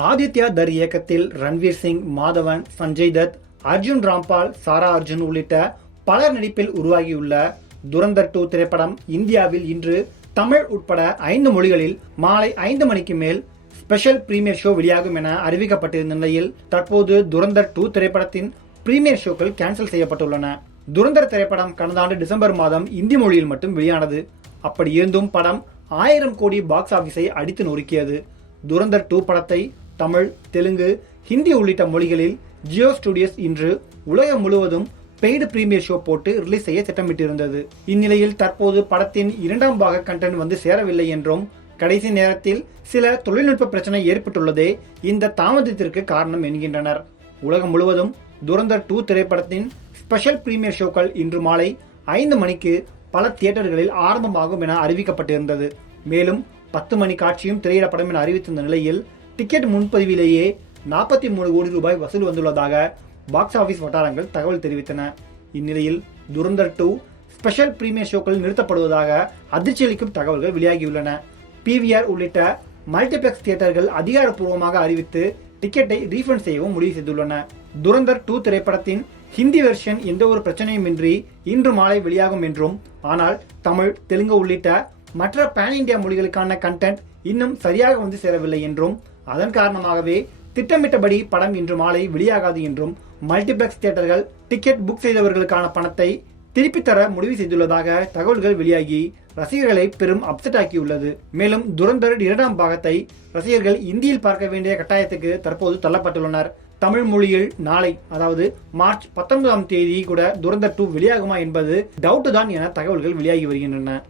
ஆதித்யா தர் இயக்கத்தில் ரன்வீர் சிங், மாதவன், சஞ்சய் தத், அர்ஜுன் ராம்பால், சாரா அர்ஜுன் உள்ளிட்ட பலர் நடிப்பில் உருவாகியுள்ள துரந்தர் 2 திரைப்படம் இந்தியாவில் இன்று தமிழ் உட்பட 5 மொழிகளில் மாலை 5 மணிக்கு மேல் ஸ்பெஷல் பிரீமியர் ஷோ வெளியாகும் என அறிவிக்கப்பட்டிருந்த நிலையில் தற்போது துரந்தர் 2 திரைப்படத்தின் பிரீமியர் ஷோக்கள் கேன்சல் செய்யப்பட்டுள்ளன. துரந்தர் திரைப்படம் கடந்த ஆண்டு டிசம்பர் மாதம் இந்தி மொழியில் மட்டும் வெளியானது. அப்படி இருந்தும் படம் 1000 கோடி பாக்ஸ் ஆபீஸை அடித்து நொறுக்கியது. துரந்தர் 2 படத்தை தமிழ், தெலுங்கு, ஹிந்தி உள்ளிட்ட மொழிகளில் ஜியோ ஸ்டுடியோஸ் இன்று உலகம் முழுவதும் பெய்டு பிரீமியர் ஷோ போட்டு ரிலீஸ் செய்ய திட்டமிட்டிருந்தது. இந்நிலையில் தற்போது படத்தின் 2ஆம் பாக கண்டென்ட் வந்து சேரவில்லை என்றும் கடைசி நேரத்தில் சில தொழில்நுட்ப பிரச்சனை ஏற்பட்டுள்ளதே இந்த தாமதத்திற்கு காரணம் என்கின்றனர். உலகம் முழுவதும் துரந்தர் 2 திரைப்படத்தின் ஸ்பெஷல் பிரீமியர் ஷோக்கள் இன்று மாலை 5 மணிக்கு பல தியேட்டர்களில் ஆரம்பமாகும் என அறிவிக்கப்பட்டிருந்தது. மேலும் 10 மணி காட்சியும் திரையிடப்படும் என அறிவித்திருந்த நிலையில் டிக்கெட் முன்பதிவிலேயே 43 கோடி ரூபாய் வசூல் வந்துள்ளதாக பாக்ஸ் ஆபீஸ் வட்டாரங்கள் தகவல் தெரிவித்தன. இந்நிலையில் துரந்தர் 2 ஸ்பெஷல் பிரீமியர் ஷோக்கள் நிறுத்தப்படுவதாக அதிர்ச்சியளிக்கும் தகவல்கள் வெளியாகியுள்ளன. PVR உள்ளிட்ட மல்டிபிளெக்ஸ் தியேட்டர்கள் அதிகாரப்பூர்வமாக அறிவித்து டிக்கெட்டை ரீஃபண்ட் செய்யவும் முடிவு செய்துள்ளன. துரந்தர் 2 திரைப்படத்தின் ஹிந்தி வெர்ஷன் எந்த ஒரு பிரச்சனையுமின்றி இன்று மாலை வெளியாகும் என்றும், ஆனால் தமிழ், தெலுங்கு உள்ளிட்ட மற்ற பேன் இந்தியா மொழிகளுக்கான கண்டென்ட் இன்னும் சரியாக வந்து சேரவில்லை என்றும், அதன் காரணமாகவே திட்டமிட்டபடி படம் இன்று மாலை வெளியாகாது என்றும் மல்டிபிளெக்ஸ் தியேட்டர்கள் டிக்கெட் புக் செய்தவர்களுக்கான பணத்தை திருப்பித் தர முடிவு செய்துள்ளதாக தகவல்கள் வெளியாகி ரசிகர்களை பெரும் அப்செட் ஆக்கியுள்ளது. மேலும் துரந்தர் 2ஆம் பாகத்தை ரசிகர்கள் இந்தியில் பார்க்க வேண்டிய கட்டாயத்துக்கு தற்போது தள்ளப்பட்டுள்ளனர். தமிழ் மொழியில் நாளை, அதாவது மார்ச் 19ஆம் தேதி கூட துரந்தர் 2 வெளியாகுமா என்பது டவுட் தான் என தகவல்கள் வெளியாகி வருகின்றன.